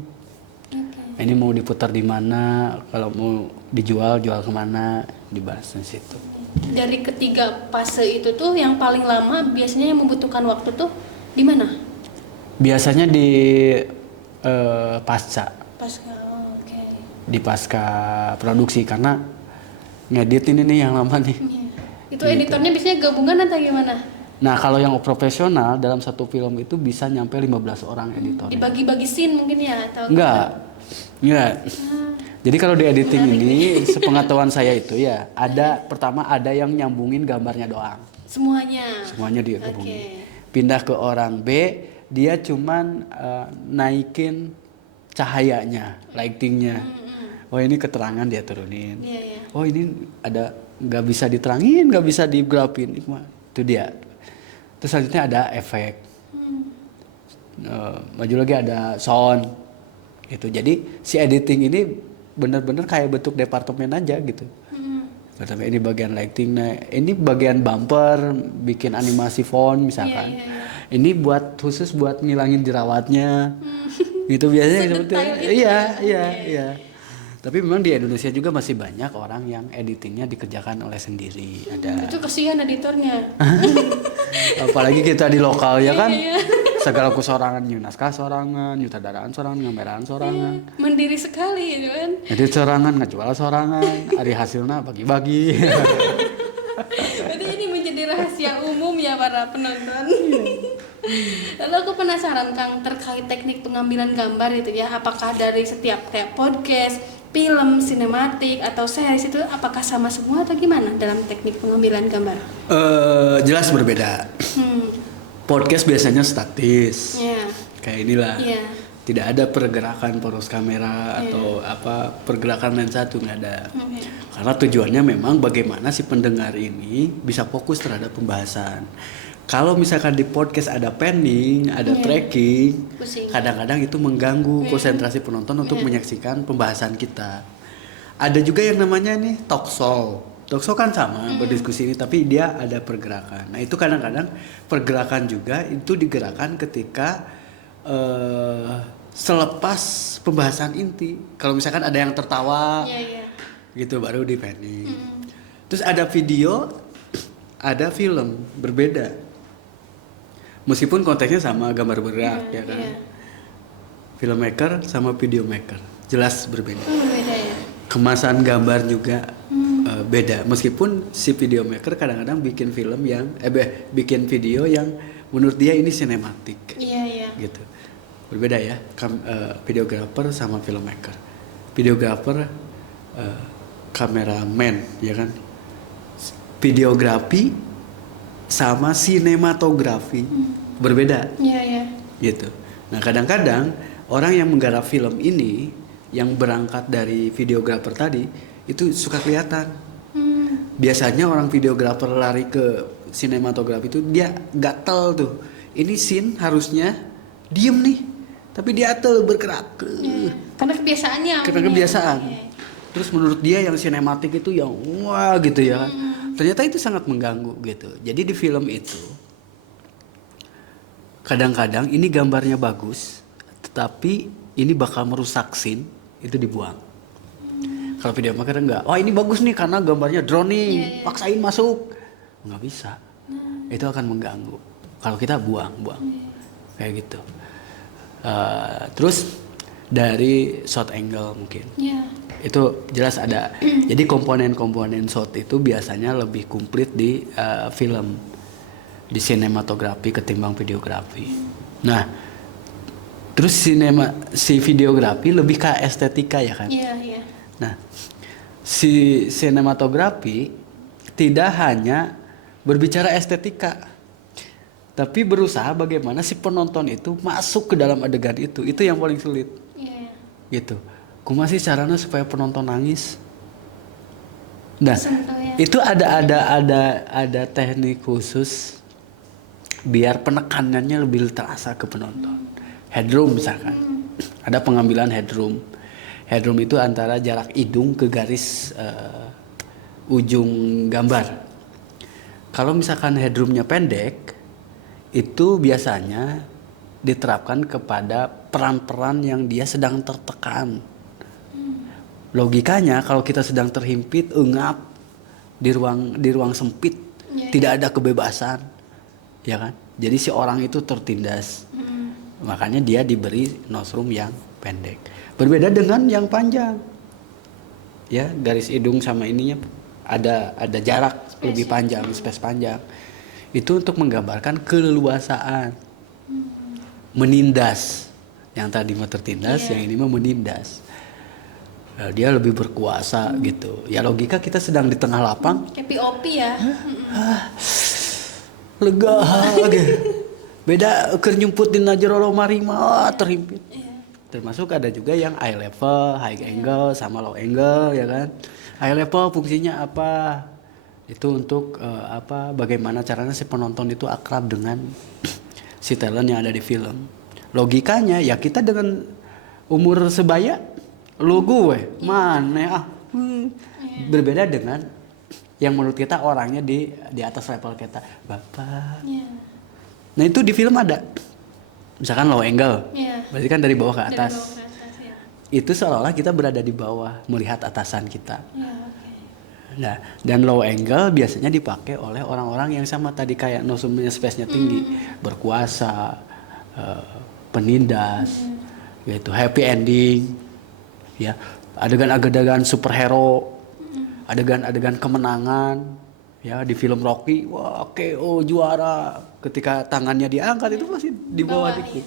Ini mau diputar di mana, kalau mau dijual, jual kemana, dibahas di situ. Dari ketiga fase itu tuh yang paling lama biasanya yang membutuhkan waktu tuh di mana? Biasanya di pasca. Di pasca produksi karena ngedit ini nih yang lama nih. Itu editornya biasanya gabungan atau gimana? Nah, kalau yang profesional dalam satu film itu bisa nyampe 15 orang editor. Dibagi-bagi scene mungkin ya atau Enggak. Jadi kalau di editing ini sepengetahuan saya itu ya pertama ada yang nyambungin gambarnya doang. Semuanya dia hubungi. Pindah ke orang B, dia cuman naikin cahayanya, lightingnya. Oh, ini keterangan dia turunin. Oh, ini ada nggak bisa diterangin, nggak bisa digelapin, itu dia. Terus selanjutnya ada efek. Maju lagi ada sound. Gitu. Jadi si editing ini benar-benar kayak bentuk departemen aja gitu. Pertama ini bagian lighting, ini bagian bumper, bikin animasi font misalkan. Ini khusus buat ngilangin jerawatnya. Gitu biasanya seperti iya. Tapi memang di Indonesia juga masih banyak orang yang editingnya dikerjakan oleh sendiri. Ada. Itu kasihan editornya. Apalagi kita di lokal ya kan. Segala kesorangan, naskah sorangan, nyutradaraan sorangan, ngameraan sorangan. Mandiri sekali gitu kan. Edit sorangan, ngejual sorangan, hari hasilnya bagi-bagi. Jadi ini menjadi rahasia umum ya para penonton. Lalu aku penasaran Kang terkait teknik pengambilan gambar itu ya, apakah dari setiap kayak podcast, film, sinematik atau series itu apakah sama semua atau gimana dalam teknik pengambilan gambar? Jelas berbeda. Podcast biasanya statis, kayak inilah. Tidak ada pergerakan poros kamera atau pergerakan lensa itu nggak ada. Karena tujuannya memang bagaimana si pendengar ini bisa fokus terhadap pembahasan. Kalau misalkan di podcast ada panning, ada tracking, kadang-kadang itu mengganggu konsentrasi penonton untuk menyaksikan pembahasan kita. Ada juga yang namanya nih talk show. Talk show kan sama berdiskusi ini, tapi dia ada pergerakan. Nah itu kadang-kadang pergerakan juga itu digerakkan ketika selepas pembahasan inti. Kalau misalkan ada yang tertawa, gitu baru di panning. Terus ada video, ada film berbeda. Meskipun konteksnya sama gambar bergerak ya kan. Filmmaker sama videomaker jelas berbeda. Berbeda ya. Kemasan gambar juga beda. Meskipun si videomaker kadang-kadang bikin film yang bikin video yang menurut dia ini sinematik. Gitu. Berbeda ya. Videografer sama filmmaker. Videografer kameramen ya kan. Videografi sama sinematografi berbeda. Iya. Gitu. Nah kadang-kadang orang yang menggarap film ini yang berangkat dari videografer tadi itu suka kelihatan. Biasanya orang videografer lari ke sinematografi itu dia gatel tuh. Ini scene harusnya diem nih, tapi dia tuh bergerak. Karena kebiasaannya. Karena kebiasaan. Terus menurut dia yang sinematik itu yang wah gitu ya. Ternyata itu sangat mengganggu gitu. Jadi di film itu kadang-kadang ini gambarnya bagus, tetapi ini bakal merusak scene, itu dibuang. Kalau video maker enggak. Oh ini bagus nih karena gambarnya drone nih, paksain masuk. Nggak bisa. Itu akan mengganggu. Kalau kita buang. Kayak gitu. Terus dari shot angle mungkin. Itu jelas ada. Jadi komponen-komponen shot itu biasanya lebih komplit di film, di sinematografi ketimbang videografi. Nah, terus si videografi lebih ke estetika ya kan? Iya. Nah, si sinematografi tidak hanya berbicara estetika, tapi berusaha bagaimana si penonton itu masuk ke dalam adegan itu. Itu yang paling sulit. Gitu. Kumaha sih caranya supaya penonton nangis? Nah, itu ada teknik khusus biar penekanannya lebih terasa ke penonton. Headroom misalkan. Ada pengambilan headroom. Headroom itu antara jarak hidung ke garis ujung gambar. Kalau misalkan headroomnya pendek, itu biasanya diterapkan kepada peran-peran yang dia sedang tertekan. Logikanya kalau kita sedang terhimpit, engap di ruang sempit, tidak ada kebebasan, ya kan? Jadi si orang itu tertindas. Makanya dia diberi nosroom yang pendek. Berbeda dengan yang panjang. Ya, garis hidung sama ininya ada jarak lebih panjang, space panjang. Itu untuk menggambarkan keleluasaan. Menindas. Yang tadi mau tertindas, yang ini mau menindas. Dia lebih berkuasa gitu. Ya logika kita sedang di tengah lapang. Kayak POP ya. Lega gitu. Beda keur nyumput dina jero lemari mah terhimpit. Termasuk ada juga yang eye level, high angle sama low angle ya kan. High level fungsinya apa? Itu untuk bagaimana caranya si penonton itu akrab dengan si talent yang ada di film. Logikanya ya kita dengan umur sebaya lu gue mana berbeda dengan yang menurut kita orangnya di atas level kita. Bapak. Nah itu di film ada. Misalkan low angle, berarti kan dari bawah ke atas. Itu seolah-olah kita berada di bawah, melihat atasan kita. Nah, dan low angle biasanya dipakai oleh orang-orang yang sama tadi kayak nosumnya space-nya tinggi, berkuasa, penindas, yaitu happy ending, ya, adegan-adegan superhero, adegan-adegan kemenangan. Ya di film Rocky, wah KO juara, ketika tangannya diangkat itu pasti di bawah dikit.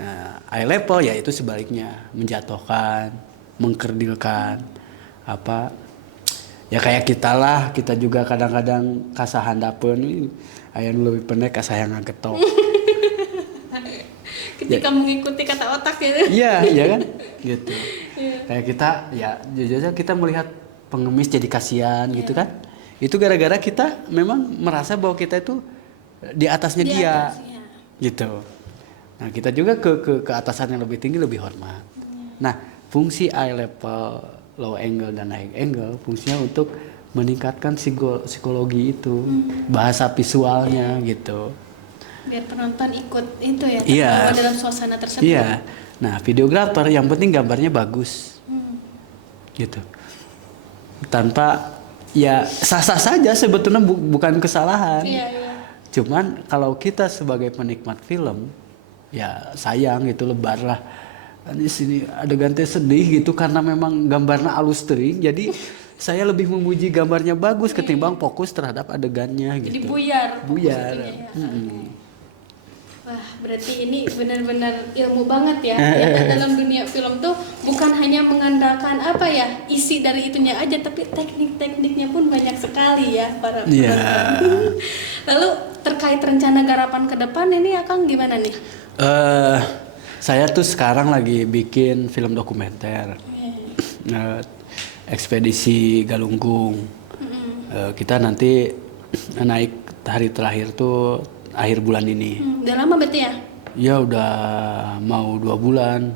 Nah, eye level ya itu sebaliknya, menjatuhkan, mengkerdilkan, ya kayak kita juga kadang-kadang kasahandapeun, aya nu leuwih pendek kasayang ngagetok. Ketika mengikuti kata otak gitu. Iya kan, gitu. Kayak kita, ya jujur kita melihat pengemis jadi kasihan gitu kan. Itu gara-gara kita memang merasa bahwa kita itu di atasnya dia, gitu. Nah kita juga ke atasan yang lebih tinggi lebih hormat. Nah fungsi eye level, low angle dan high angle fungsinya untuk meningkatkan psikologi itu, bahasa visualnya gitu. Biar penonton ikut itu ya, terbawa dalam suasana tersebut. Iya. Nah videografer yang penting gambarnya bagus, gitu. Tanpa ya sah-sah saja sebetulnya bukan kesalahan. Cuman kalau kita sebagai penikmat film, ya sayang itu lebar lah. Di sini adegan teh sedih gitu karena memang gambarnya alus teuing. Jadi saya lebih memuji gambarnya bagus ketimbang fokus terhadap adegannya gitu. Jadi buyar. Wah, berarti ini benar-benar ilmu banget ya. Ternyata dalam dunia film tuh bukan hanya mengandalkan isi dari itunya aja, tapi teknik-tekniknya pun banyak sekali ya para penonton. Lalu terkait rencana garapan ke depan ini Akang gimana nih? Saya tuh sekarang lagi bikin film dokumenter. Ekspedisi Galunggung. Kita nanti naik hari terakhir tuh akhir bulan ini. Udah lama berarti ya? Ya udah mau 2 bulan.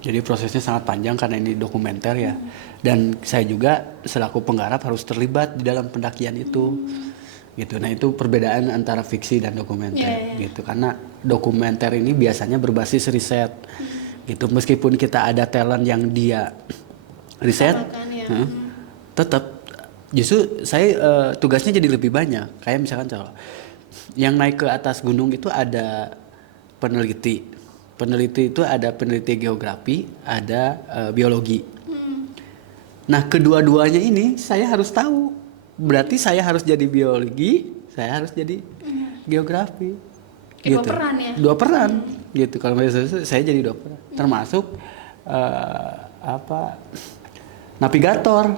Jadi prosesnya sangat panjang karena ini dokumenter ya. Dan saya juga selaku penggarap harus terlibat di dalam pendakian itu. Gitu. Nah, itu perbedaan antara fiksi dan dokumenter gitu. Karena dokumenter ini biasanya berbasis riset. Gitu. Meskipun kita ada talent yang dia riset, tetap justru saya tugasnya jadi lebih banyak. Kayak misalkan kalau yang naik ke atas gunung itu ada peneliti. Peneliti itu ada peneliti geografi, ada biologi. Nah, kedua-duanya ini saya harus tahu. Berarti saya harus jadi biologi, saya harus jadi geografi. Gitu. 2 peran ya? 2 peran. Gitu. Kalau saya jadi 2 peran. Termasuk navigator.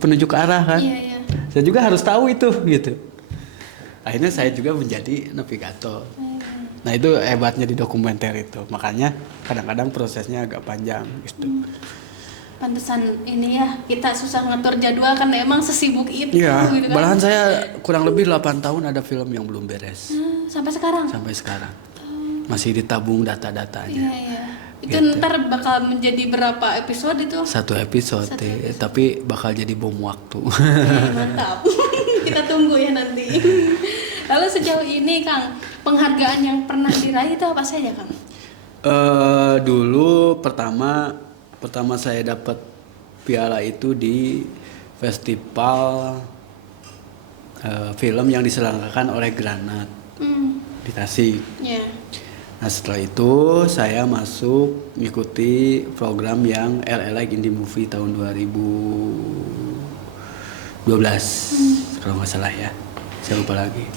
Penunjuk arah kan. Iya. Saya juga harus tahu itu gitu. Akhirnya saya juga menjadi navigator. Nah, itu hebatnya di dokumenter itu. Makanya kadang-kadang prosesnya agak panjang gitu. Pantesan ini ya kita susah ngatur jadwal karena emang sesibuk itu Iya, gitu kan. malahan saya kurang lebih 8 tahun ada film yang belum beres. Sampai sekarang? Sampai sekarang. Masih ditabung data-datanya. Iya. Itu Gitu. ntar bakal menjadi berapa episode itu? 1 episode, tapi bakal jadi bom waktu. Mantap. Kita tunggu ya nanti. Lalu sejauh ini Kang, penghargaan yang pernah diraih itu apa saja Kang? Dulu pertama saya dapat piala itu di festival film yang diselenggarakan oleh Granat di Tasik. Yeah. Nah, setelah itu saya masuk mengikuti program yang LA Like Indie Movie tahun 2012 kalau nggak salah ya, saya lupa lagi.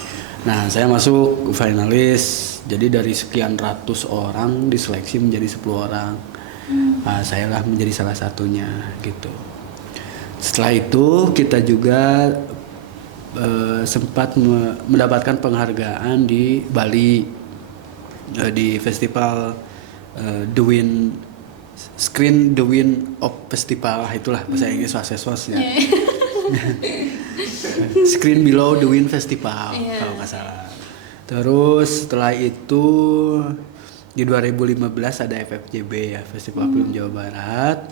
Nah, saya masuk finalis, jadi dari sekian ratus orang diseleksi menjadi 10 orang. Nah, saya lah menjadi salah satunya gitu. Setelah itu kita juga sempat mendapatkan penghargaan di Bali di festival The Wind Screen The Wind of Festival, itulah bahasa Inggris Waseswas ya. Screen Below The Wind Festival kalau nggak salah. Terus setelah itu di 2015 ada FFJB ya, Festival Film Jawa Barat.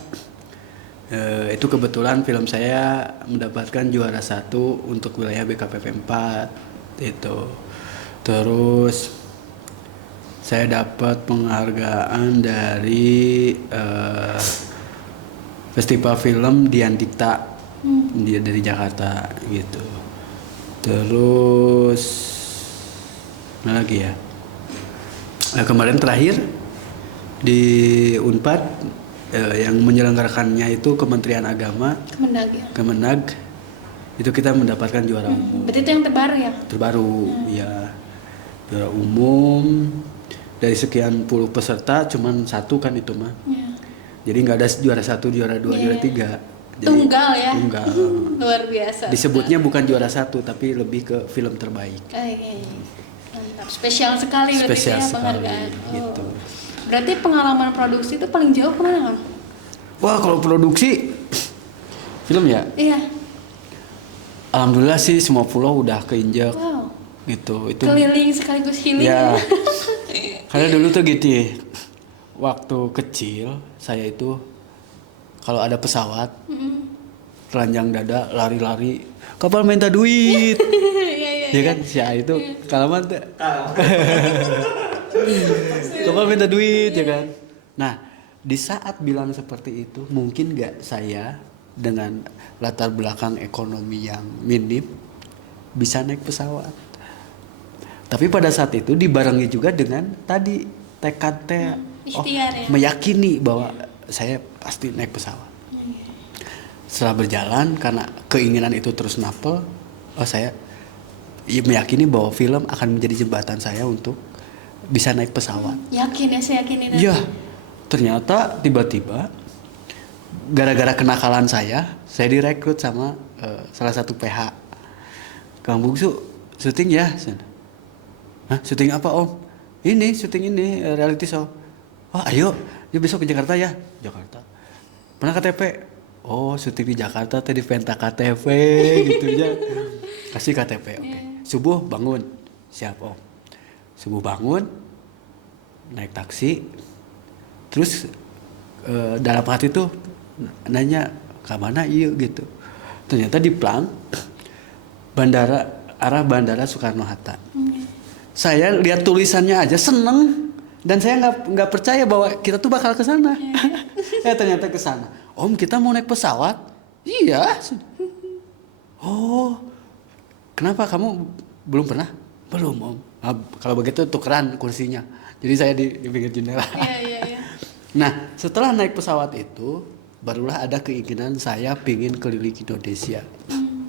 Itu kebetulan film saya mendapatkan juara 1 untuk wilayah BKPP 4 itu. Terus saya dapat penghargaan dari Festival Film Diandikta dia dari Jakarta gitu. Terus mana lagi ya? Kemarin terakhir di Unpad yang menyelenggarakannya itu Kementerian Agama, Kemenag, itu kita mendapatkan juara umum. Berarti itu yang terbaru ya? Terbaru, ya, juara umum dari sekian puluh peserta cuman 1 kan itu mah. Jadi nggak ada juara 1, juara 2, juara 3. Jadi, tunggal ya? Tunggal. Luar biasa. Disebutnya bukan juara 1 tapi lebih ke film terbaik. Mantap, spesial sekali berarti Spesial ya sekali, penghargaan. gitu. Berarti pengalaman produksi itu paling jauh kemana Kang? Wah, kalau produksi film ya? Iya. Alhamdulillah sih semua pulau udah keinjak. Wow. Gitu. Itu Keliling sekaligus healing. ya. Karena dulu tuh gitu ya. Waktu kecil saya itu kalau ada pesawat telanjang dada lari-lari, kapal minta duit. Ya kan si A itu kalaman tuh. Kapal minta duit ya kan. Nah, di saat bilang seperti itu, mungkin nggak saya dengan latar belakang ekonomi yang minim bisa naik pesawat. Tapi pada saat itu dibarengi juga dengan tadi tekad ikhtiar ya. Meyakini bahwa saya pasti naik pesawat. Setelah berjalan karena keinginan itu terus napel, saya meyakini bahwa film akan menjadi jembatan saya untuk bisa naik pesawat. Yakin ya, saya yakin ini. Iya, ternyata tiba-tiba gara-gara kenakalan saya direkrut sama salah satu PH. Kang Bungsu, syuting ya. Hah, syuting apa Om? Ini syuting ini reality show. Oh ayo, ya besok ke Jakarta ya. Jakarta. Pernah KTP? Oh syuting di Jakarta tadi Penta KTP gitu ya. Kasih KTP, oke. Subuh bangun, siap Om. Subuh bangun, naik taksi, terus dalam hati tuh nanya ke mana iya gitu. Ternyata di Plang, arah bandara Soekarno Hatta. Saya lihat tulisannya aja seneng dan saya nggak percaya bahwa kita tuh bakal ke sana. Ternyata ke sana. Om kita mau naik pesawat? Iya. Oh, kenapa kamu belum pernah? Belum Om. Nah, kalau begitu tukeran kursinya. Jadi saya di pinggir jendela. Iya. Nah setelah naik pesawat itu, barulah ada keinginan saya pingin keliling Indonesia.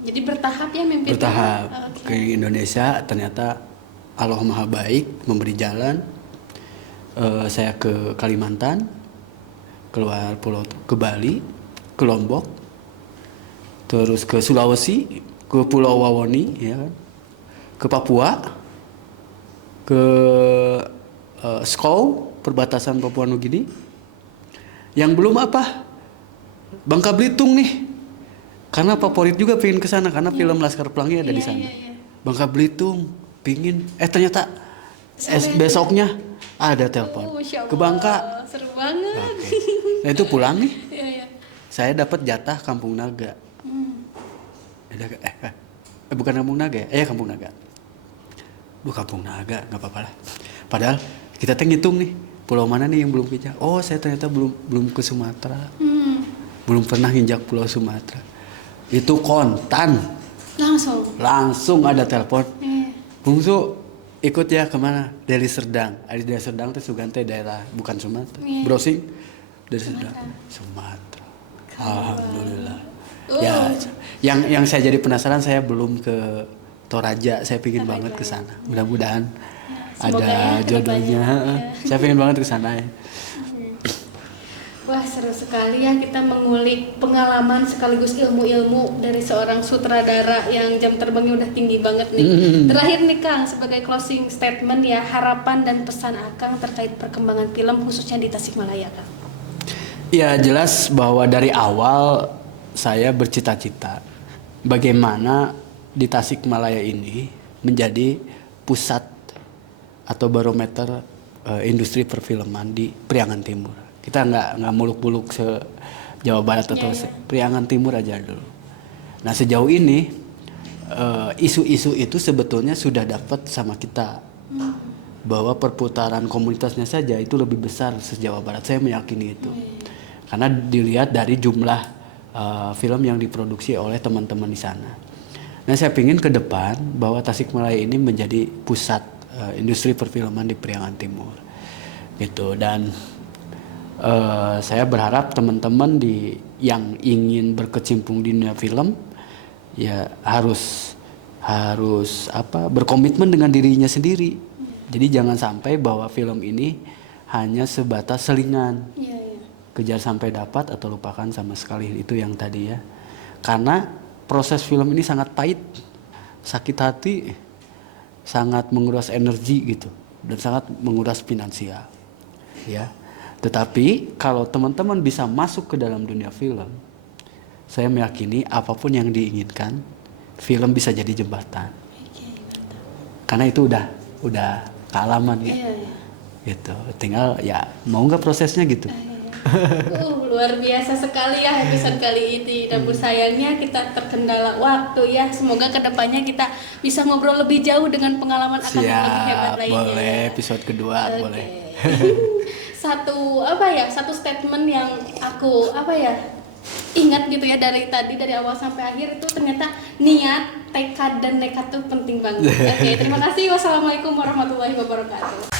Jadi bertahap ya mimpi. Bertahap ke Indonesia, ternyata Allah Maha Baik memberi jalan. Saya ke Kalimantan, keluar pulau ke Bali, ke Lombok, terus ke Sulawesi, ke Pulau Wawoni, ya kan, ke Papua, ke Skau, perbatasan Papua Nugini. Yang belum apa? Bangka Belitung nih. Karena favorit juga pengen ke sana karena film Laskar Pelangi ada di sana. Bangka Belitung pingin. Ternyata besoknya ada telepon ke Bangka. Seru banget. Okay. Nah itu pulang nih. Iya. Saya dapat jatah Kampung Naga. Bukan Kampung Naga ya? Kampung Naga. Kampung Naga nggak apa-apa lah. Padahal kita ngitung nih pulau mana nih yang belum kita. Oh saya ternyata belum ke Sumatera. Belum pernah nginjak Pulau Sumatera. Itu kontan. Langsung ada telepon. Bungsu ikut ya kemana? Deli Serdang. Deli Serdang itu Sugante daerah bukan Sumatera. Browsing dari Serdang. Sumatera. Alhamdulillah. Ya, yang saya jadi penasaran saya belum ke Toraja. Saya pingin banget ke sana. Mudah-mudahan ada jodohnya. Saya pingin banget ke sana ya. Wah seru sekali ya kita mengulik pengalaman sekaligus ilmu-ilmu dari seorang sutradara yang jam terbangnya udah tinggi banget nih. Terakhir nih Kang, sebagai closing statement ya, harapan dan pesan Akang terkait perkembangan film khususnya di Tasikmalaya Kang. Ya jelas bahwa dari awal saya bercita-cita bagaimana di Tasikmalaya ini menjadi pusat atau barometer industri perfilman di Priangan Timur. Kita nggak muluk-muluk se Jawa Barat atau Priangan Timur aja dulu. Nah sejauh ini isu-isu itu sebetulnya sudah dapat sama kita bahwa perputaran komunitasnya saja itu lebih besar se-Jawa Barat. Saya meyakini itu karena dilihat dari jumlah film yang diproduksi oleh teman-teman di sana. Nah saya ingin ke depan bahwa Tasikmalaya ini menjadi pusat industri perfilman di Priangan Timur, gitu. Dan saya berharap teman-teman yang ingin berkecimpung di dunia film ya harus berkomitmen dengan dirinya sendiri. Jadi jangan sampai bahwa film ini hanya sebatas selingan, kejar sampai dapat atau lupakan sama sekali, itu yang tadi ya. Karena proses film ini sangat pahit, sakit hati, sangat menguras energi gitu, dan sangat menguras finansial, ya. Tetapi kalau teman-teman bisa masuk ke dalam dunia film, saya meyakini apapun yang diinginkan, film bisa jadi jembatan. Karena itu udah kealaman ya. Gitu. Tinggal ya mau nggak prosesnya gitu. Luar biasa sekali ya episode kali ini. Namun sayangnya kita terkendala waktu ya. Semoga kedepannya kita bisa ngobrol lebih jauh dengan pengalaman Akang yang lebih hebat lainnya. Boleh episode kedua boleh. Satu statement yang aku ingat gitu ya dari awal sampai akhir itu ternyata niat, tekad dan nekat tuh penting banget. Oke, terima kasih. Wassalamualaikum warahmatullahi wabarakatuh.